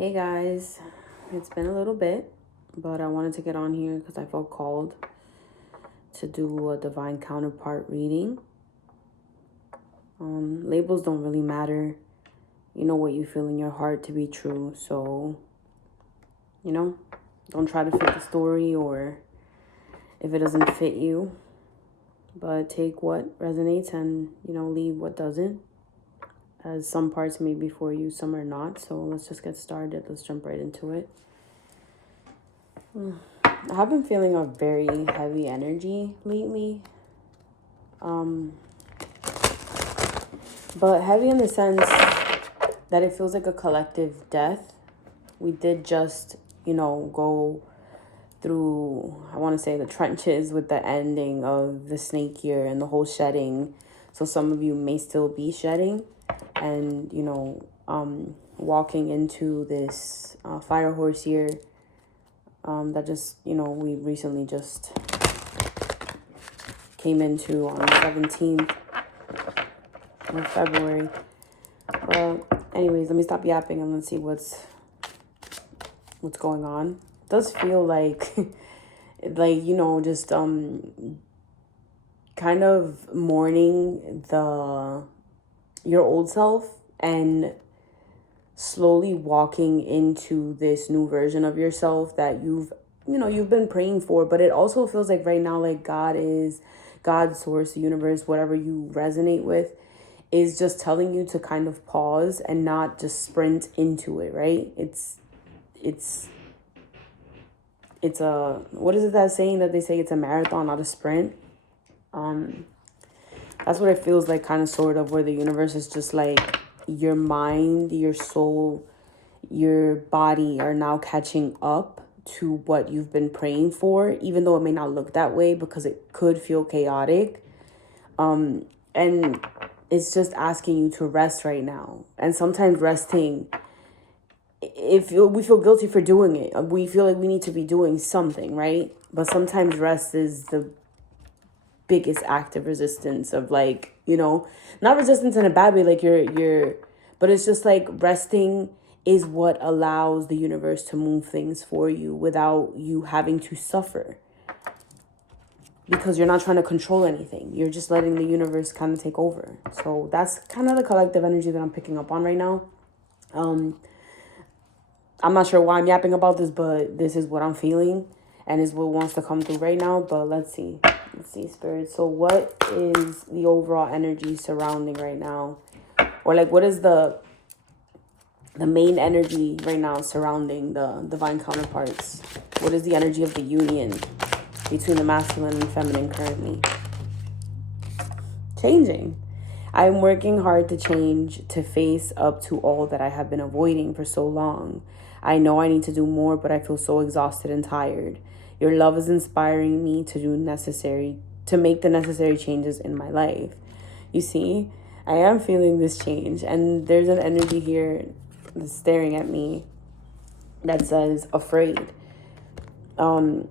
Hey guys, it's been a little bit, but I wanted to get on here because I felt called to do a divine counterpart reading. Labels don't really matter. You know what you feel in your heart to be true, so, don't try to fit the story or if it doesn't fit you, but take what resonates and, leave what doesn't. As some parts may be for you, some are not. So let's just get started. Let's jump right into it. I have been feeling a very heavy energy lately. But heavy in the sense that it feels like a collective death. We did just, go through, I want to say, the trenches with the ending of the snake year and the whole shedding. So some of you may still be shedding and, walking into this fire horse year that just, we recently just came into on the 17th of February. But anyways, let me stop yapping and let's see what's going on. It does feel like, just kind of mourning your old self and slowly walking into this new version of yourself that you've been praying for. But it also feels like right now, like God, source, the universe, whatever you resonate with, is just telling you to kind of pause and not just sprint into it, right? It's a, what is it that saying that they say it's a marathon, not a sprint? That's what it feels like, kind of, sort of, where the universe is just like your mind, your soul, your body are now catching up to what you've been praying for, even though it may not look that way because it could feel chaotic. And it's just asking you to rest right now. And sometimes resting, we feel guilty for doing it. We feel like we need to be doing something, right? But sometimes rest is the biggest act of resistance of, like, not resistance in a bad way, like but it's just like resting is what allows the universe to move things for you without you having to suffer, because you're not trying to control anything. You're just letting the universe kind of take over. So that's kind of the collective energy that I'm picking up on right now. I'm not sure why I'm yapping about this, but this is what I'm feeling and is what wants to come through right now. But let's see, Spirit. So what is the overall energy surrounding right now? Or like, what is the main energy right now surrounding the divine counterparts? What is the energy of the union between the masculine and feminine currently? Changing. I'm working hard to change, to face up to all that I have been avoiding for so long. I know I need to do more, but I feel so exhausted and tired. Your love is inspiring me to make the necessary changes in my life. You see, I am feeling this change, and there's an energy here that's staring at me that says afraid. It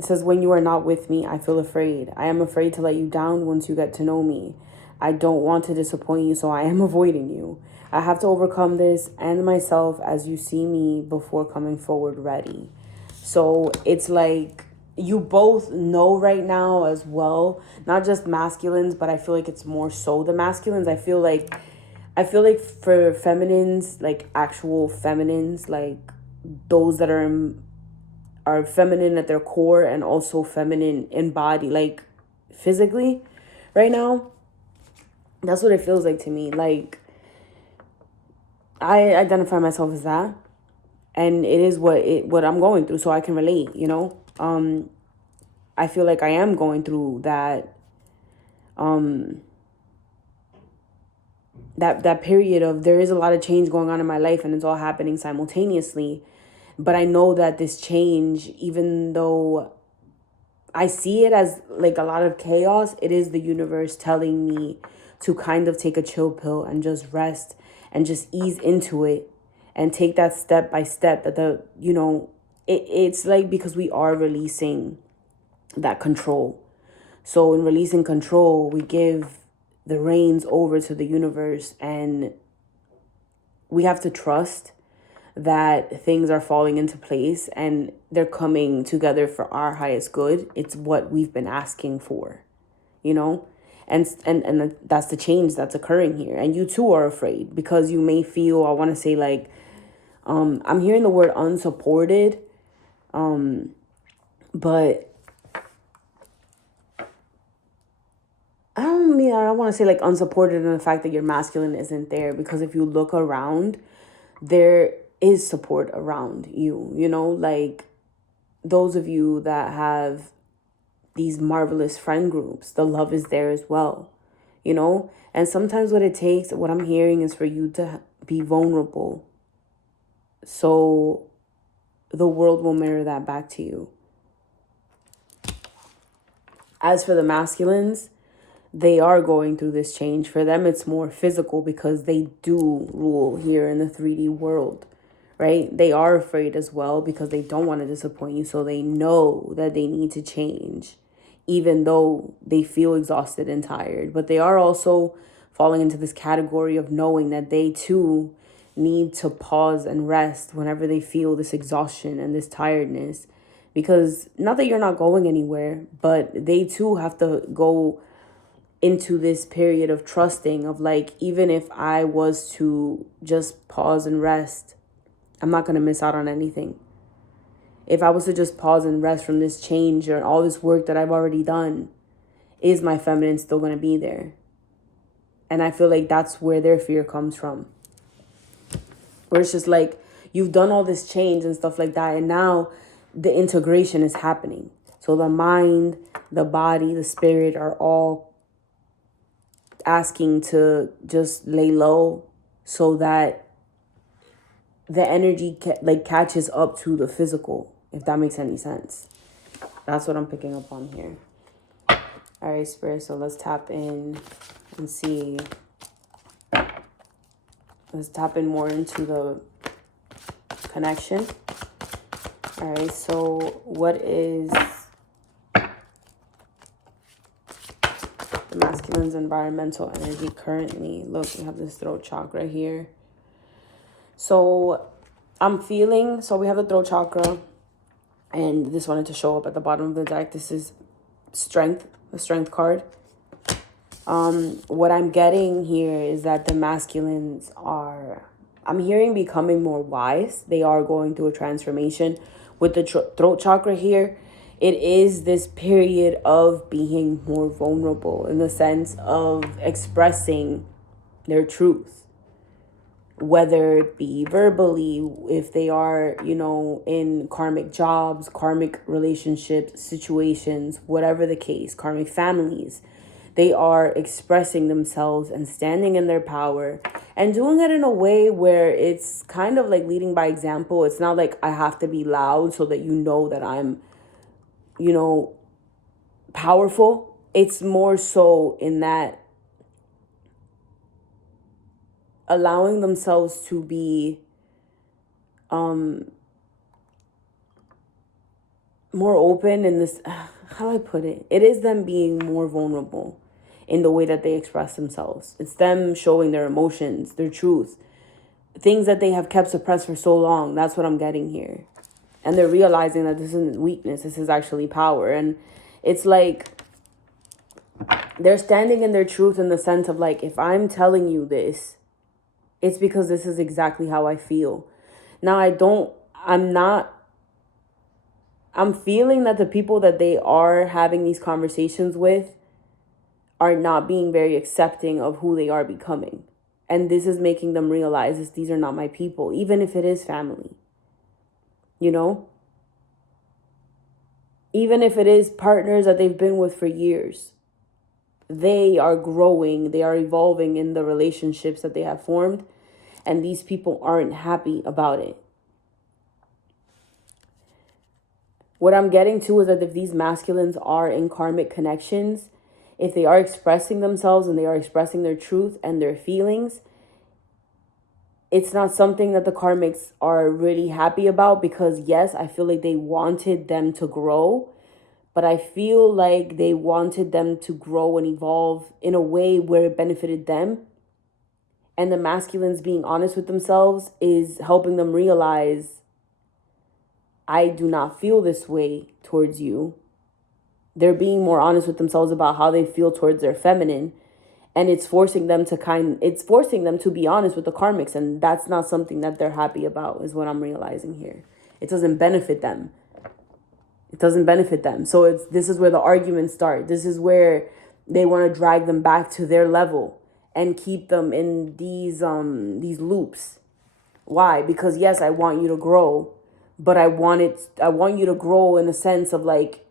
says, when you are not with me, I feel afraid. I am afraid to let you down once you get to know me. I don't want to disappoint you, so I am avoiding you. I have to overcome this and myself as you see me before coming forward ready. So it's like you both know right now as well, not just masculines, but I feel like it's more so the masculines. I feel like for feminines, like actual feminines, like those that are feminine at their core and also feminine in body, like physically right now, that's what it feels like to me. Like, I identify myself as that, and it is what I'm going through, so I can relate, I feel like I am going through that that period of, there is a lot of change going on in my life and it's all happening simultaneously. But I know that this change, even though I see it as like a lot of chaos, it is the universe telling me to kind of take a chill pill and just rest and just ease into it and take that step by step. That it's like, because we are releasing that control. So in releasing control, we give the reins over to the universe, and we have to trust that things are falling into place and they're coming together for our highest good. It's what we've been asking for, you know? And that's the change that's occurring here. And you too are afraid because you may feel, I want to say like, I'm hearing the word unsupported, but I don't want to say like unsupported in the fact that your masculine isn't there, because if you look around, there is support around you, you know, like those of you that have these marvelous friend groups, the love is there as well, you know? And sometimes what it takes, what I'm hearing, is for you to be vulnerable. So the world will mirror that back to you. As for the masculines, they are going through this change. For them, it's more physical because they do rule here in the 3D world, right? They are afraid as well because they don't want to disappoint you. So they know that they need to change, even though they feel exhausted and tired. But they are also falling into this category of knowing that they too need to pause and rest whenever they feel this exhaustion and this tiredness. Because not that you're not going anywhere, but they too have to go into this period of trusting of like, even if I was to just pause and rest, I'm not going to miss out on anything. If I was to just pause and rest from this change or all this work that I've already done, is my feminine still going to be there? And I feel like that's where their fear comes from. Where it's just like, you've done all this change and stuff like that, and now the integration is happening. So the mind, the body, the spirit are all asking to just lay low so that the energy catches up to the physical, if that makes any sense. That's what I'm picking up on here. All right, Spirit, so let's tap in and see. Let's tap in more into the connection. All right, so what is the masculine's environmental energy currently? Look, we have this throat chakra here. So I'm feeling, so we have the throat chakra, and this wanted to show up at the bottom of the deck. This is strength, the strength card. What I'm getting here is that the masculines are, I'm hearing, becoming more wise. They are going through a transformation. With the throat chakra here, it is this period of being more vulnerable in the sense of expressing their truth, whether it be verbally, if they are, you know, in karmic jobs, karmic relationships, situations, whatever the case, karmic families. They are expressing themselves and standing in their power and doing it in a way where it's kind of like leading by example. It's not like I have to be loud so that you know that I'm, you know, powerful. It's more so in that allowing themselves to be more open in this, how do I put it? It is them being more vulnerable in the way that they express themselves. It's them showing their emotions, their truth, things that they have kept suppressed for so long. That's what I'm getting here. And they're realizing that this isn't weakness, this is actually power. And it's like they're standing in their truth in the sense of like, if I'm telling you this, it's because this is exactly how I feel. Now, I'm feeling that the people that they are having these conversations with are not being very accepting of who they are becoming. And this is making them realize that these are not my people, even if it is family. You know? Even if it is partners that they've been with for years. They are growing, they are evolving in the relationships that they have formed. And these people aren't happy about it. What I'm getting to is that if these masculines are in karmic connections, if they are expressing themselves and they are expressing their truth and their feelings, it's not something that the karmics are really happy about, because yes, I feel like they wanted them to grow, but I feel like they wanted them to grow and evolve in a way where it benefited them And the masculines being honest with themselves is helping them realize, I do not feel this way towards you. They're being more honest with themselves about how they feel towards their feminine. And it's forcing them to be honest with the karmics. And that's not something that they're happy about, is what I'm realizing here. It doesn't benefit them. So this is where the arguments start. This is where they want to drag them back to their level and keep them in these loops. Why? Because yes, I want you to grow, but I want you to grow in a sense of like,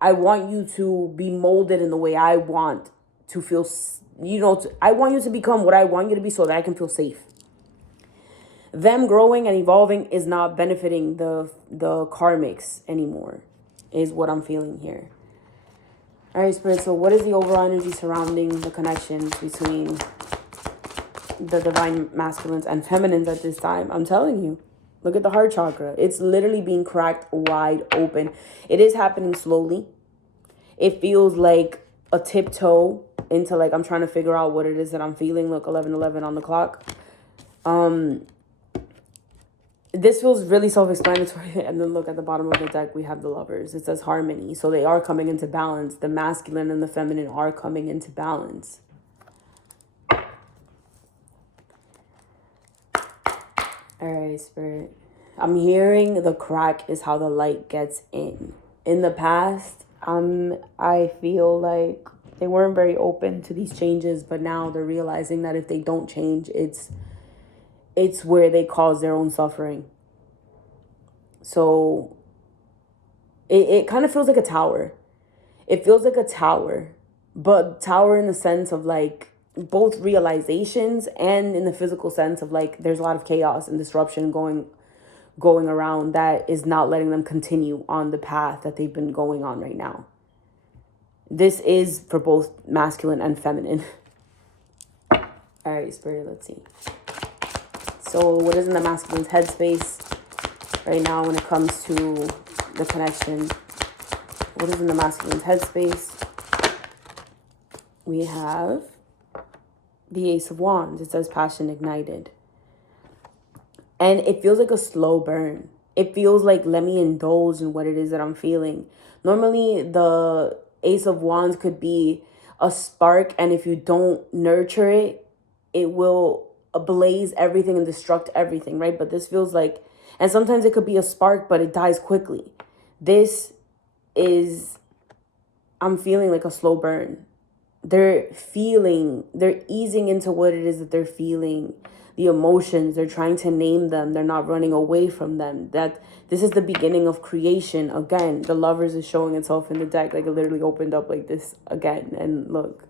I want you to be molded in the way I want to feel, I want you to become what I want you to be so that I can feel safe. Them growing and evolving is not benefiting the karmics anymore, is what I'm feeling here. All right, Spirit, so what is the overall energy surrounding the connection between the divine masculines and feminines at this time? I'm telling you, look at the heart chakra. It's literally being cracked wide open. It is happening slowly. It feels like a tiptoe into like, I'm trying to figure out what it is that I'm feeling. Look, 11:11 on the clock. This feels really self-explanatory. And then look at the bottom of the deck, we have the Lovers. It says harmony. So they are coming into balance. The masculine and the feminine are coming into balance. All right, Spirit. I'm hearing the crack is how the light gets in. In the past, I feel like they weren't very open to these changes, but now they're realizing that if they don't change, it's where they cause their own suffering. So it kind of feels like a tower. It feels like a tower, but tower in the sense of like both realizations and in the physical sense of like there's a lot of chaos and disruption going around that is not letting them continue on the path that they've been going on right now. This is for both masculine and feminine. All right, Spirit, let's see. So what is in the masculine's headspace right now when it comes to the connection? What is in the masculine's headspace? We have the Ace of Wands. It says passion ignited. And it feels like a slow burn. It feels like, let me indulge in what it is that I'm feeling. Normally, the Ace of Wands could be a spark, and if you don't nurture it, it will ablaze everything and destruct everything, right? But this feels like, and sometimes it could be a spark, but it dies quickly. This is, I'm feeling like a slow burn. They're easing into what it is that they're feeling. The emotions, they're trying to name them. They're not running away from them. That this is the beginning of creation. Again, the Lovers is showing itself in the deck. Like it literally opened up like this again. And look.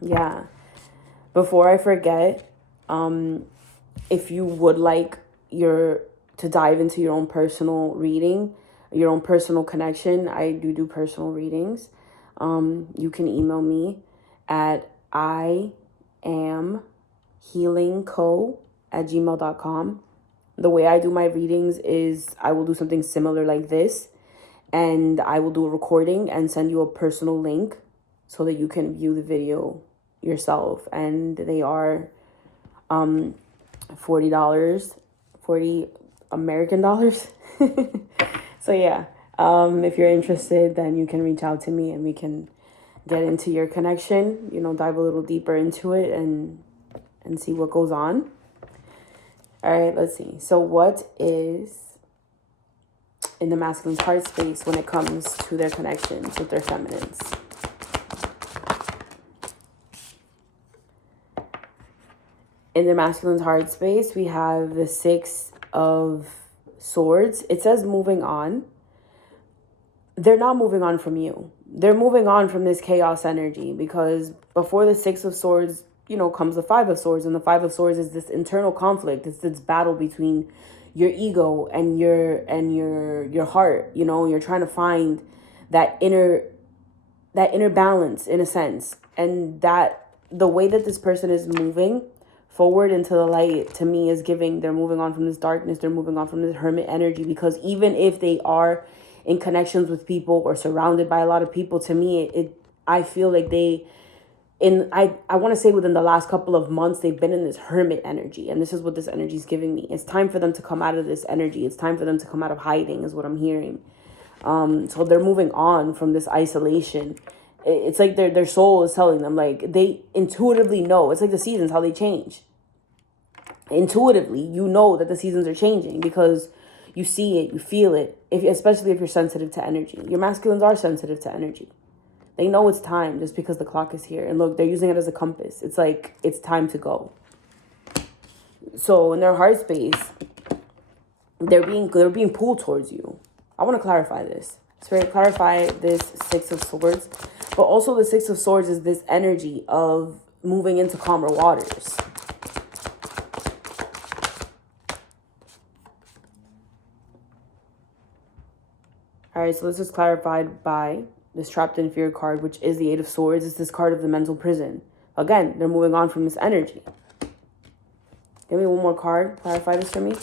Yeah. Before I forget, if you would like to dive into your own personal reading, your own personal connection, I do personal readings. You can email me at iamhealingco@gmail.com. The way I do my readings is I will do something similar like this, and I will do a recording and send you a personal link so that you can view the video yourself. And they are $40, 40 American dollars. So yeah, if you're interested, then you can reach out to me and we can get into your connection, dive a little deeper into it and see what goes on. All right, let's see. So what is in the masculine's heart space when it comes to their connections with their feminines? In the masculine's heart space, we have the Six of Swords. It says moving on. They're not moving on from you. They're moving on from this chaos energy, because before the Six of Swords, comes the Five of Swords. And the Five of Swords is this internal conflict. It's this battle between your ego and your heart. You're trying to find that inner balance in a sense. And that the way that this person is moving forward into the light, to me, is giving, they're moving on from this darkness. They're moving on from this hermit energy, because even if they are in connections with people or surrounded by a lot of people, to me, I feel like they I want to say within the last couple of months, they've been in this hermit energy. And this is what this energy is giving me. It's time for them to come out of this energy. It's time for them to come out of hiding is what I'm hearing. So they're moving on from this isolation. It's like their soul is telling them, like, they intuitively know. It's like the seasons, how they change. Intuitively, you know that the seasons are changing because you see it, you feel it, especially if you're sensitive to energy. Your masculines are sensitive to energy. They know it's time just because the clock is here. And look, they're using it as a compass. It's like, it's time to go. So in their heart space, they're being pulled towards you. I want to clarify this. Spirit, clarify this Six of Swords. But also the Six of Swords is this energy of moving into calmer waters. All right, so this is clarified by this Trapped in Fear card, which is the Eight of Swords. It's this card of the mental prison. Again, they're moving on from this energy. Give me one more card. Clarify this for me.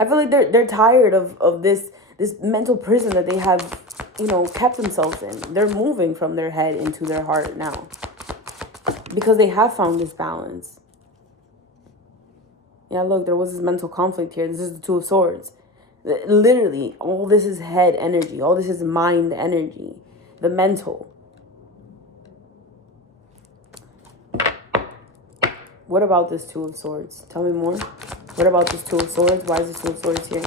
I feel like they're tired of this mental prison that they have, kept themselves in. They're moving from their head into their heart now. Because they have found this balance. Yeah, look, there was this mental conflict here. This is the Two of Swords. Literally, all this is head energy. All this is mind energy. The mental. What about this Two of Swords? Tell me more. What about this Two of Swords? Why is this Two of Swords here?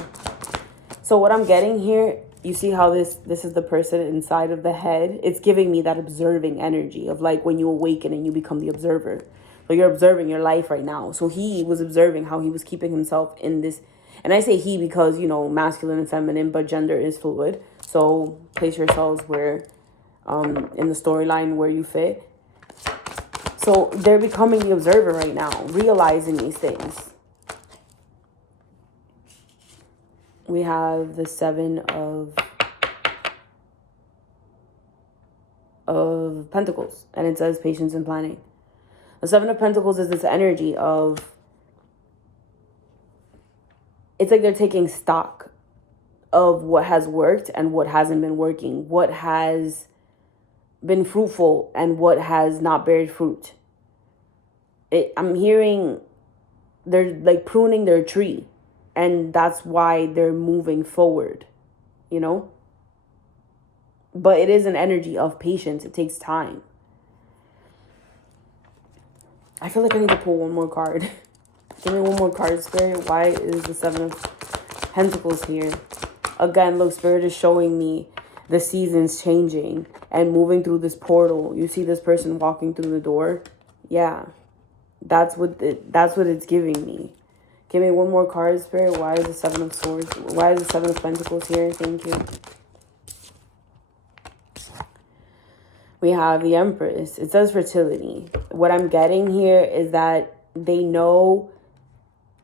So what I'm getting here, you see how this is the person inside of the head? It's giving me that observing energy of like when you awaken and you become the observer. So you're observing your life right now. So he was observing how he was keeping himself in this. And I say he because, masculine and feminine, but gender is fluid. So place yourselves where, in the storyline where you fit. So they're becoming the observer right now, realizing these things. We have the Seven of Pentacles, and it says patience and planning. The Seven of Pentacles is this energy of, it's like they're taking stock of what has worked and what hasn't been working, what has been fruitful and what has not beared fruit. I'm hearing they're like pruning their tree, and that's why they're moving forward, But it is an energy of patience. It takes time. I feel like I need to pull one more card. Give me one more card, Spirit. Why is the Seven of Pentacles here? Again, look, Spirit is showing me the seasons changing and moving through this portal. You see this person walking through the door? Yeah. That's what it's giving me. Give me one more card, Spirit. Why is the Seven of Swords? Why is the Seven of Pentacles here? Thank you. We have the Empress. It says fertility. What I'm getting here is that they know,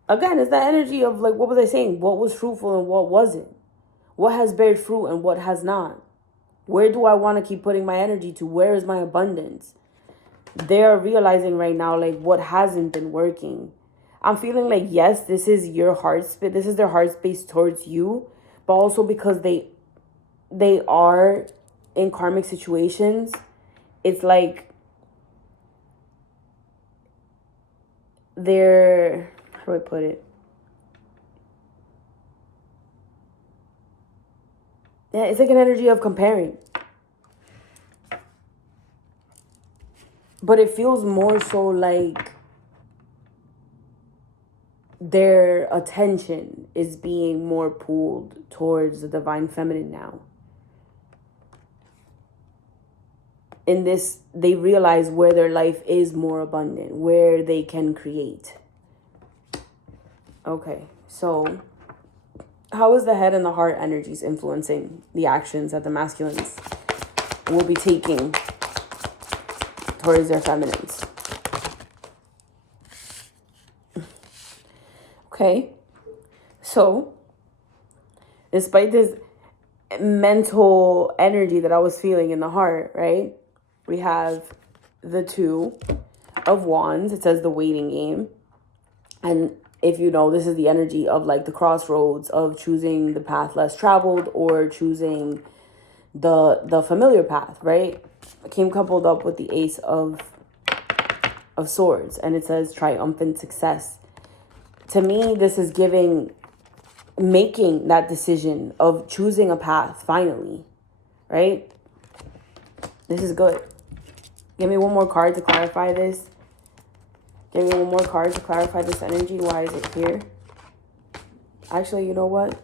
again, it's that energy of like, what was I saying? What was fruitful and what wasn't? What has bared fruit and what has not? Where do I want to keep putting my energy to? Where is my abundance? They're realizing right now, like, what hasn't been working. I'm feeling like, yes, this is your heart space. This is their heart space towards you. But also because they are in karmic situations, it's like they're, how do I put it? Yeah, it's like an energy of comparing. But it feels more so like their attention is being more pulled towards the divine feminine now. In this, they realize where their life is more abundant, where they can create. Okay, so how is the head and the heart energies influencing the actions that the masculines will be taking towards their feminines? Okay, so despite this mental energy that I was feeling in the heart, right? We have the Two of Wands. It says the waiting game. And if you know, this is the energy of like the crossroads of choosing the path less traveled or choosing the familiar path, right? came coupled up with the Ace of Swords, and it says triumphant success. To me, this is making that decision of choosing a path finally, right? This is good. Give me one more card to clarify this. Give me one more card to clarify this energy. Why is it here? Actually, you know what?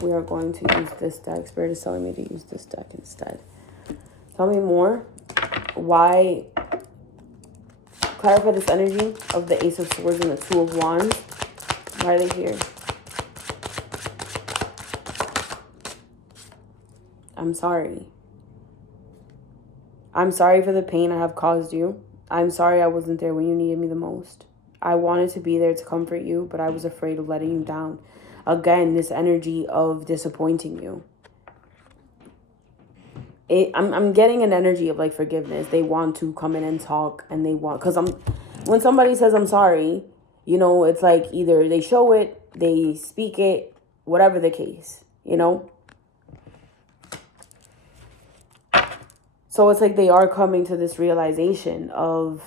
We are going to use this deck. Spirit is telling me to use this deck instead. Tell me more. Why? Clarify this energy of the Ace of Swords and the Two of Wands. Why are they here? I'm sorry. I'm sorry for the pain I have caused you. I'm sorry I wasn't there when you needed me the most. I wanted to be there to comfort you, but I was afraid of letting you down. Again, this energy of disappointing you. I'm getting an energy of like forgiveness. They want to come in and talk, and they want, because when somebody says I'm sorry, you know, it's like either they show it, they speak it, whatever the case, you know. So it's like they are coming to this realization of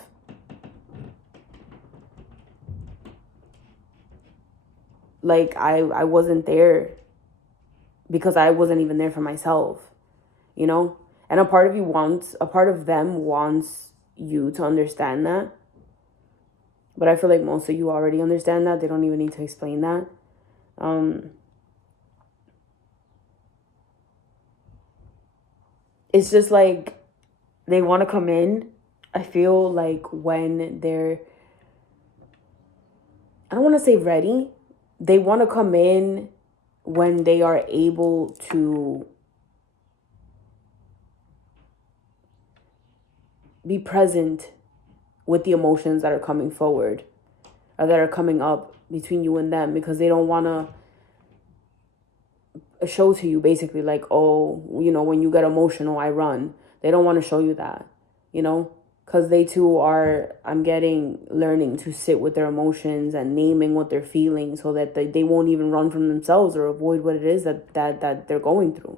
like I wasn't there because I wasn't even there for myself, you know? And a part of them wants you to understand that. But I feel like most of you already understand that. They don't even need to explain that. It's just like they want to come in. I feel like when they're, I don't want to say ready. They want to come in when they are able to be present with the emotions that are coming forward or that are coming up between you and them, because they don't want to show to you basically like, oh, you know, when you get emotional, I run. They don't want to show you that, you know, because they too are, I'm getting, learning to sit with their emotions and naming what they're feeling so that they won't even run from themselves or avoid what it is that they're going through.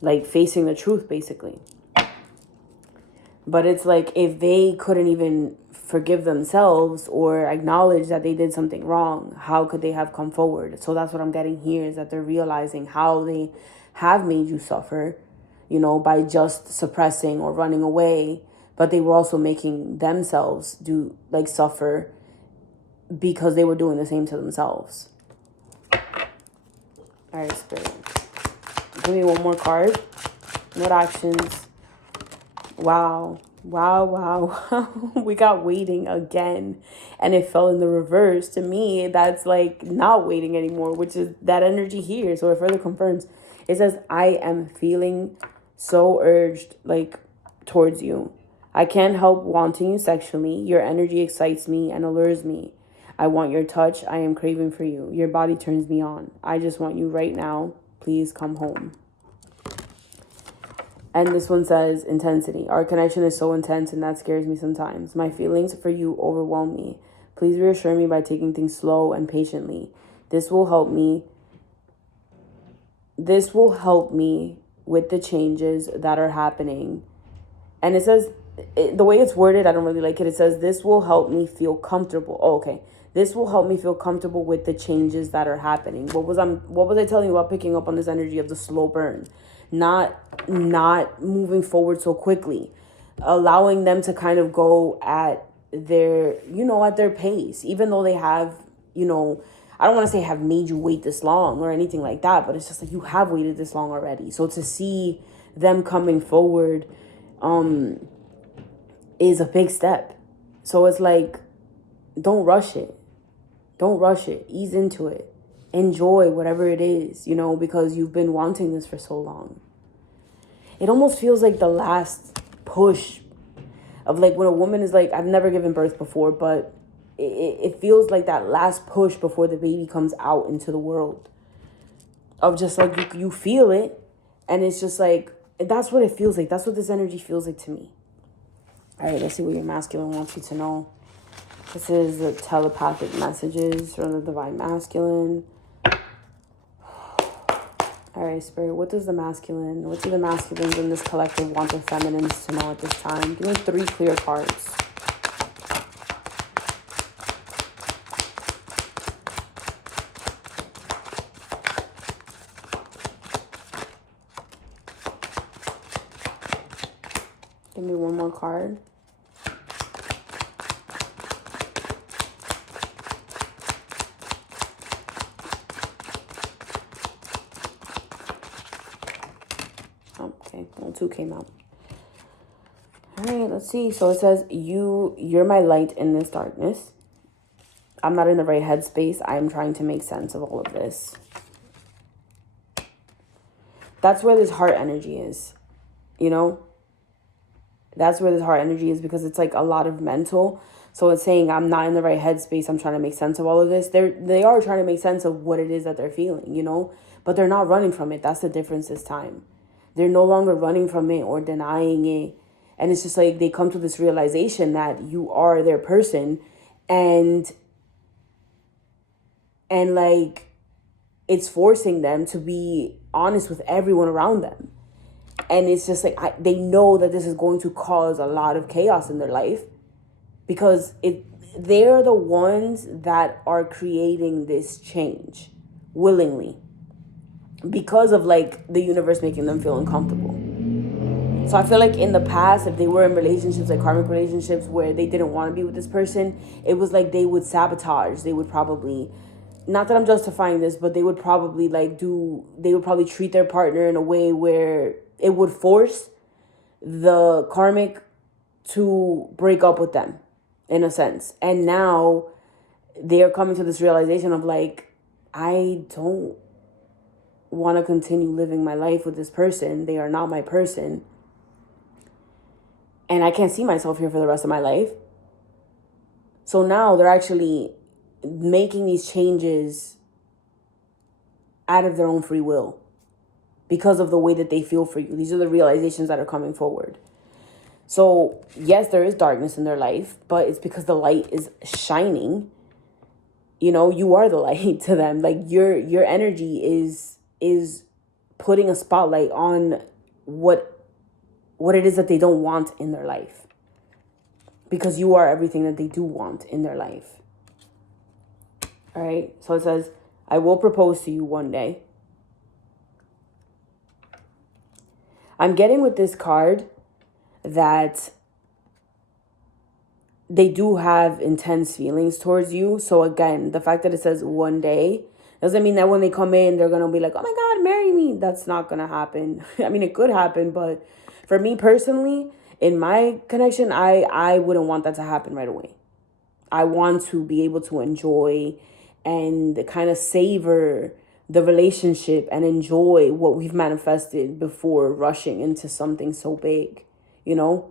Like facing the truth, basically. But it's like if they couldn't even forgive themselves or acknowledge that they did something wrong, how could they have come forward? So that's what I'm getting here, is that they're realizing how they have made you suffer, you know, by just suppressing or running away. But they were also making themselves suffer because they were doing the same to themselves. All right, Spirit. Give me one more card. What actions? Wow. We got waiting again. And it fell in the reverse. To me, that's like not waiting anymore, which is that energy here. So it further confirms. It says, I am feeling so urged towards you. I can't help wanting you sexually. Your energy excites me and allures me. I want your touch. I am craving for you. Your body turns me on. I just want you right now. Please come home. And this one says intensity. Our connection is so intense and that scares me sometimes. My feelings for you overwhelm me. Please reassure me by taking things slow and patiently. This will help me with the changes that are happening. And it says, the way it's worded, I don't really like it. It says, this will help me feel comfortable. Oh, okay. This will help me feel comfortable with the changes that are happening. What was I telling you about picking up on this energy of the slow burn? Not moving forward so quickly. Allowing them to kind of go at their pace. Even though they have, I don't want to say have made you wait this long or anything like that, but it's just like you have waited this long already. So to see them coming forward is a big step. So it's like, don't rush it. Ease into it. Enjoy whatever it is, because you've been wanting this for so long. It almost feels like the last push of like when a woman is like, I've never given birth before, but it feels like that last push before the baby comes out into the world. Of just like, you feel it. And it's just like, that's what it feels like. That's what this energy feels like to me. All right, let's see what your masculine wants you to know. This is the telepathic messages from the divine masculine. All right, Spirit, what do the masculines in this collective want the feminines to know at this time? Give me 3 clear cards. Give me 1 more card. Okay, well, 2 came out. All right, let's see. So it says, you're my light in this darkness. I'm not in the right headspace. I'm trying to make sense of all of this. That's where this heart energy is, you know? That's where this heart energy is, because it's like a lot of mental. So it's saying I'm not in the right headspace. I'm trying to make sense of all of this. They are trying to make sense of what it is that they're feeling, you know? But they're not running from it. That's the difference this time. They're no longer running from it or denying it. And it's just like they come to this realization that you are their person, and like it's forcing them to be honest with everyone around them. And it's just like they know that this is going to cause a lot of chaos in their life, because they're the ones that are creating this change willingly, because of like the universe making them feel uncomfortable. So I feel like in the past, if they were in relationships, like karmic relationships, where they didn't want to be with this person, it was like they would sabotage. They would probably, not that I'm justifying this, but they would probably treat their partner in a way where it would force the karmic to break up with them, in a sense. And now they are coming to this realization of like, I don't want to continue living my life with this person. They are not my person. And I can't see myself here for the rest of my life. So now they're actually making these changes out of their own free will, because of the way that they feel for you. These are the realizations that are coming forward. So yes, there is darkness in their life, but it's because the light is shining. You know, you are the light to them. Like your energy is putting a spotlight on what it is that they don't want in their life, because you are everything that they do want in their life. All right. So it says, I will propose to you one day. I'm getting with this card that they do have intense feelings towards you. So again, the fact that it says one day doesn't mean that when they come in, they're going to be like, oh my God, marry me. That's not going to happen. I mean, it could happen, but for me personally, in my connection, I wouldn't want that to happen right away. I want to be able to enjoy and kind of savor the relationship and enjoy what we've manifested before rushing into something so big, you know?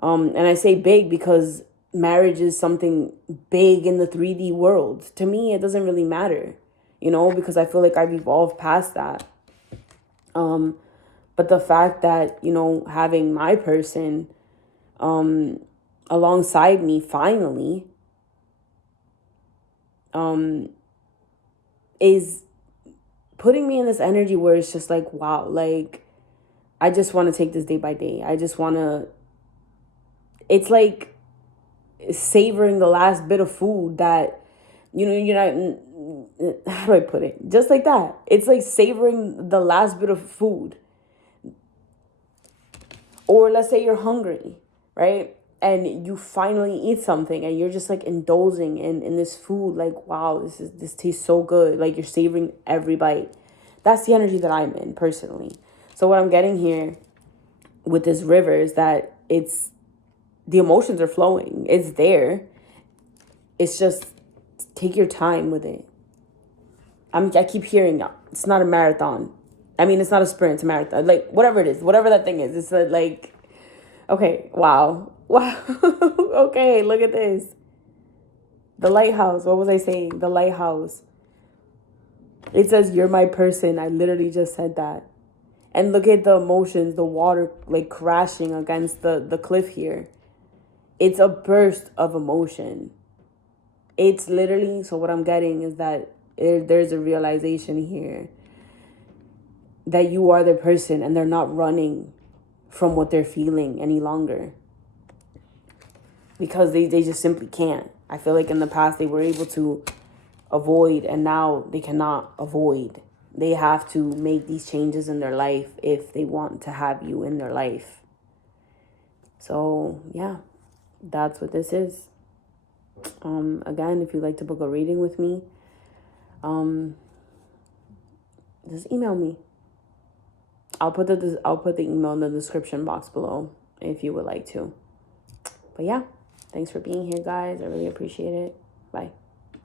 And I say big because marriage is something big in the 3D world. To me, it doesn't really matter, you know, because I feel like I've evolved past that. But the fact that, you know, having my person alongside me finally is putting me in this energy where it's just like, wow, like, I just want to take this day by day. I just want to, it's like savoring the last bit of food that, you know, you're not, how do I put it? Just like that. It's like savoring the last bit of food. Or let's say you're hungry, right? And you finally eat something and you're just like indulging in this food. Like, wow, this tastes so good. Like, you're savoring every bite. That's the energy that I'm in personally. So what I'm getting here with this river is that it's, the emotions are flowing. It's there. It's just take your time with it. I keep hearing it's not a marathon. I mean, it's not a sprint, it's a marathon. Like, whatever it is, whatever that thing is. It's like, okay, wow. Wow. Okay, look at this. The lighthouse. What was I saying? The lighthouse. It says, you're my person. I literally just said that. And look at the emotions, the water like crashing against the cliff here. It's a burst of emotion. It's literally, so what I'm getting is that there's a realization here that you are their person and they're not running from what they're feeling any longer. Because they just simply can't. I feel like in the past they were able to avoid, and now they cannot avoid. They have to make these changes in their life if they want to have you in their life. So yeah, that's what this is. Again, if you'd like to book a reading with me, just email me. I'll put the email in the description box below if you would like to. But yeah, thanks for being here, guys. I really appreciate it. Bye.